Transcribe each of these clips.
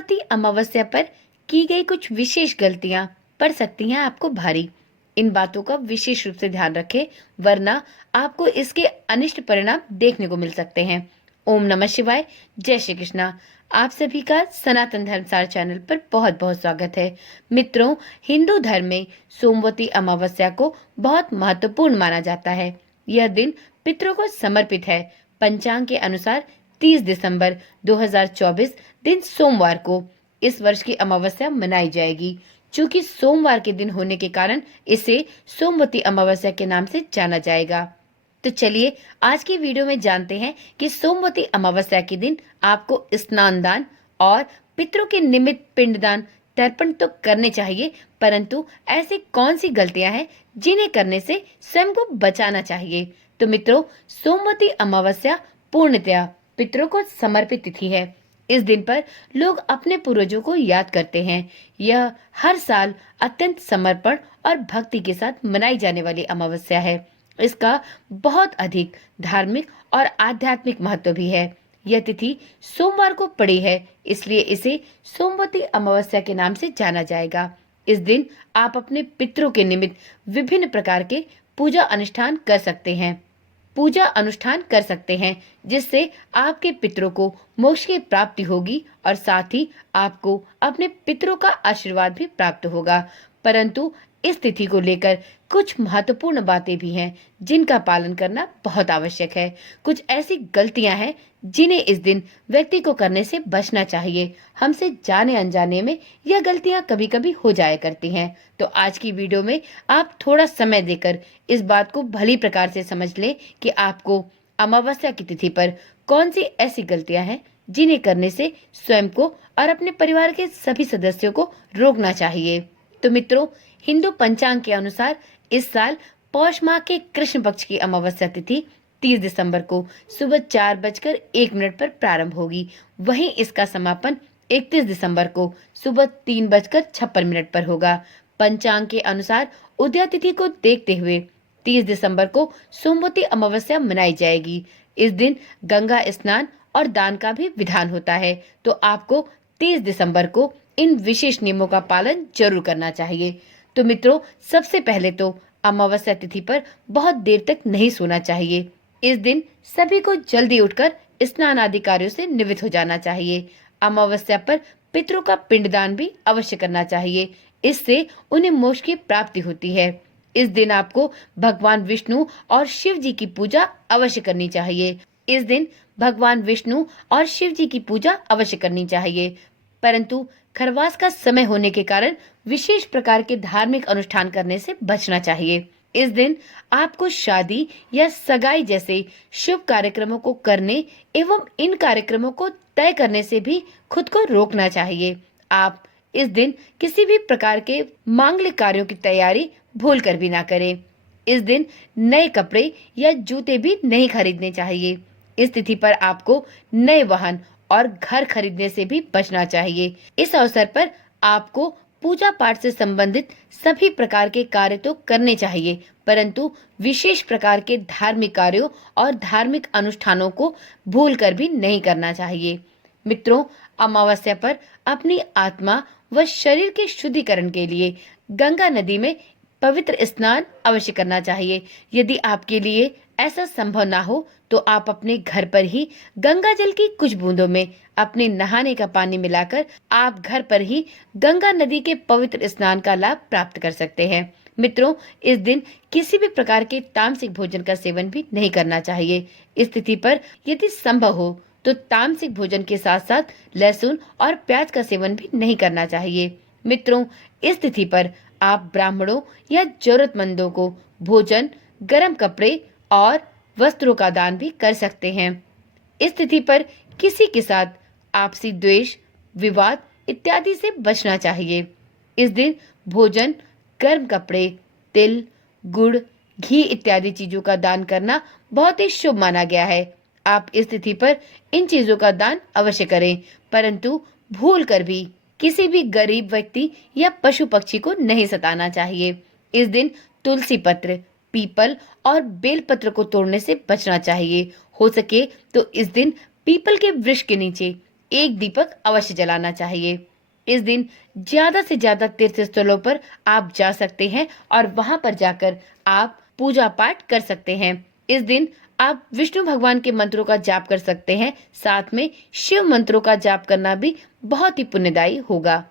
सोमवती अमावस्या पर की गई कुछ विशेष गलतियां पड़ सकती हैं आपको भारी। इन बातों का विशेष रूप से ध्यान रखें, वरना आपको इसके अनिष्ट परिणाम देखने को मिल सकते हैं। ओम नमः शिवाय। जय श्री कृष्णा। आप सभी का सनातन धर्मसार चैनल पर बहुत बहुत स्वागत है। मित्रों, हिंदू धर्म में सोमवती अमावस्या को बहुत महत्वपूर्ण माना जाता है। यह दिन पितरों को समर्पित है। पंचांग के अनुसार 30 दिसंबर 2024 दिन सोमवार को इस वर्ष की अमावस्या मनाई जाएगी। चूंकि सोमवार के दिन होने के कारण इसे सोमवती अमावस्या के नाम से जाना जाएगा। तो चलिए आज की वीडियो में जानते हैं कि सोमवती अमावस्या के दिन आपको स्नान दान और पितरों के निमित्त पिंडदान तर्पण तो करने चाहिए, परंतु ऐसी कौन सी गलतियां हैं जिन्हें करने से स्वयं को बचाना चाहिए। तो मित्रों, सोमवती अमावस्या पूर्णतया पितरों को समर्पित तिथि है। इस दिन पर लोग अपने पूर्वजों को याद करते हैं। यह हर साल अत्यंत समर्पण और भक्ति के साथ मनाई जाने वाली अमावस्या है। इसका बहुत अधिक धार्मिक और आध्यात्मिक महत्व भी है। यह तिथि सोमवार को पड़ी है, इसलिए इसे सोमवती अमावस्या के नाम से जाना जाएगा। इस दिन आप अपने पितरों के निमित्त विभिन्न प्रकार के पूजा अनुष्ठान कर सकते हैं, जिससे आपके पितरों को मोक्ष की प्राप्ति होगी और साथ ही आपको अपने पितरों का आशीर्वाद भी प्राप्त होगा। परंतु इस तिथि को लेकर कुछ महत्वपूर्ण बातें भी हैं जिनका पालन करना बहुत आवश्यक है। कुछ ऐसी गलतियां हैं जिन्हें इस दिन व्यक्ति को करने से बचना चाहिए। हमसे जाने अनजाने में यह गलतियां कभी कभी हो जाया करती हैं। तो आज की वीडियो में आप थोड़ा समय देकर इस बात को भली प्रकार से समझ लें कि आपको अमावस्या की तिथि पर कौन सी ऐसी गलतियां हैं जिन्हें करने से स्वयं को और अपने परिवार के सभी सदस्यों को रोकना चाहिए। तो मित्रों, हिंदू पंचांग के अनुसार इस साल पौष माह के कृष्ण पक्ष की अमावस्या तिथि 30 दिसंबर को सुबह 4:01 पर प्रारंभ होगी। वहीं इसका समापन 31 दिसंबर को सुबह 3:56 पर होगा। पंचांग के अनुसार उदया तिथि को देखते हुए 30 दिसंबर को सोमवती अमावस्या मनाई जाएगी। इस दिन गंगा स्नान और दान का भी विधान होता है, तो आपको 30 दिसंबर को इन विशेष नियमों का पालन जरूर करना चाहिए। तो मित्रों, सबसे पहले तो अमावस्या तिथि पर बहुत देर तक नहीं सोना चाहिए। इस दिन सभी को जल्दी उठकर स्नान आदि कार्यों से निवृत्त हो जाना चाहिए। अमावस्या पर पितरों का पिंडदान भी अवश्य करना चाहिए। इससे उन्हें मोक्ष की प्राप्ति होती है। इस दिन आपको भगवान विष्णु और शिव जी की पूजा अवश्य करनी चाहिए। इस दिन भगवान विष्णु और शिव जी की पूजा अवश्य करनी चाहिए, परंतु खरवास का समय होने के कारण विशेष प्रकार के धार्मिक अनुष्ठान करने से बचना चाहिए। इस दिन आपको शादी या सगाई जैसे शुभ कार्यक्रमों को करने एवं इन कार्यक्रमों को तय करने से भी खुद को रोकना चाहिए। आप इस दिन किसी भी प्रकार के मांगलिक कार्यों की तैयारी भूल कर भी ना करें। इस दिन नए कपड़े या जूते भी नहीं खरीदने चाहिए। इस तिथि पर आपको नए वाहन और घर खरीदने से भी बचना चाहिए। इस अवसर पर आपको पूजा पाठ से संबंधित सभी प्रकार के कार्य तो करने चाहिए, परंतु विशेष प्रकार के धार्मिक कार्यों और धार्मिक अनुष्ठानों को भूल कर भी नहीं करना चाहिए। मित्रों, अमावस्या पर अपनी आत्मा व शरीर के शुद्धिकरण के लिए गंगा नदी में पवित्र स्नान अवश्य करना चाहिए। यदि आपके लिए ऐसा संभव ना हो तो आप अपने घर पर ही गंगा जल की कुछ बूंदों में अपने नहाने का पानी मिलाकर आप घर पर ही गंगा नदी के पवित्र स्नान का लाभ प्राप्त कर सकते हैं। मित्रों, इस दिन किसी भी प्रकार के तामसिक भोजन का सेवन भी नहीं करना चाहिए। इस तिथि पर यदि संभव हो तो तामसिक भोजन के साथ साथ लहसुन और प्याज का सेवन भी नहीं करना चाहिए। मित्रों, इस तिथि पर आप ब्राह्मणों या जरूरतमंदों को भोजन, गर्म कपड़े और वस्त्रों का दान भी कर सकते हैं। इस तिथि पर किसी के साथ आपसी द्वेष, विवाद इत्यादि से बचना चाहिए। इस दिन भोजन, गर्म कपड़े, तिल, गुड़, घी इत्यादि चीजों का दान करना बहुत ही शुभ माना गया है। आप इस तिथि पर इन चीजों का दान अवश्य करें, परंतु भूल कर भी किसी भी गरीब व्यक्ति या पशु पक्षी को नहीं सताना चाहिए। इस दिन तुलसी पत्र, पीपल और बेलपत्र को तोड़ने से बचना चाहिए। हो सके तो इस दिन पीपल के वृक्ष के नीचे एक दीपक अवश्य जलाना चाहिए। इस दिन ज्यादा से ज्यादा तीर्थ स्थलों पर आप जा सकते हैं और वहां पर जाकर आप पूजा पाठ कर सकते हैं। इस दिन आप विष्णु भगवान के मंत्रों का जाप कर सकते हैं, साथ में शिव मंत्रों का जाप करना भी बहुत ही पुण्यदायी होगा।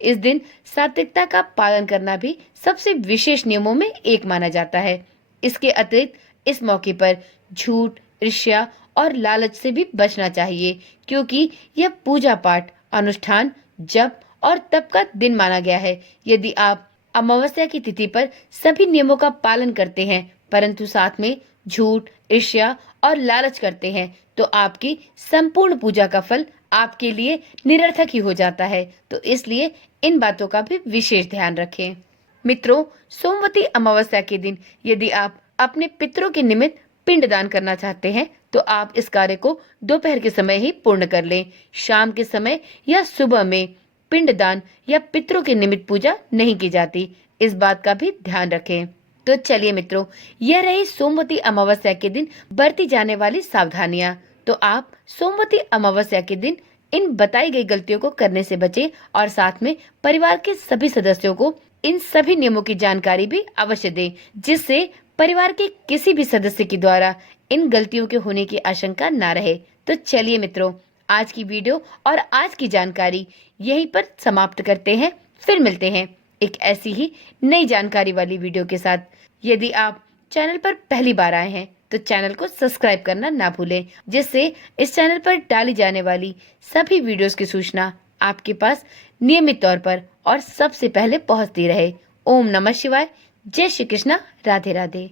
इस दिन सात्विकता का पालन करना भी सबसे विशेष नियमों में एक माना जाता है। इसके अतिरिक्त इस मौके पर झूठ, ईर्ष्या और लालच से भी बचना चाहिए, क्योंकि यह पूजा पाठ, अनुष्ठान, जप और तप का दिन माना गया है। यदि आप अमावस्या की तिथि पर सभी नियमों का पालन करते हैं, परंतु साथ में झूठ, ईर्ष्या और लालच करते हैं, तो आपकी संपूर्ण पूजा का फल आपके लिए निरर्थक ही हो जाता है। तो इसलिए इन बातों का भी विशेष ध्यान रखें। मित्रों, सोमवती अमावस्या के दिन यदि आप अपने पितरों के निमित्त पिंडदान करना चाहते हैं, तो आप इस कार्य को दोपहर के समय ही पूर्ण कर लें। शाम के समय या सुबह में पिंडदान या पितरों के निमित्त पूजा नहीं की जाती, इस बात का भी ध्यान रखें। तो चलिए मित्रों, यह रही सोमवती अमावस्या के दिन बरती जाने वाली सावधानियां। तो आप सोमवती अमावस्या के दिन इन बताई गई गलतियों को करने से बचें और साथ में परिवार के सभी सदस्यों को इन सभी नियमों की जानकारी भी अवश्य दें, जिससे परिवार के किसी भी सदस्य के द्वारा इन गलतियों के होने की आशंका ना रहे। तो चलिए मित्रों, आज की वीडियो और आज की जानकारी यहीं पर समाप्त करते हैं। फिर मिलते हैं एक ऐसी ही नई जानकारी वाली वीडियो के साथ। यदि आप चैनल पर पहली बार आए हैं तो चैनल को सब्सक्राइब करना ना भूलें, जिससे इस चैनल पर डाली जाने वाली सभी वीडियोस की सूचना आपके पास नियमित तौर पर और सबसे पहले पहुंचती रहे। ओम नमः शिवाय। जय श्री कृष्णा। राधे राधे।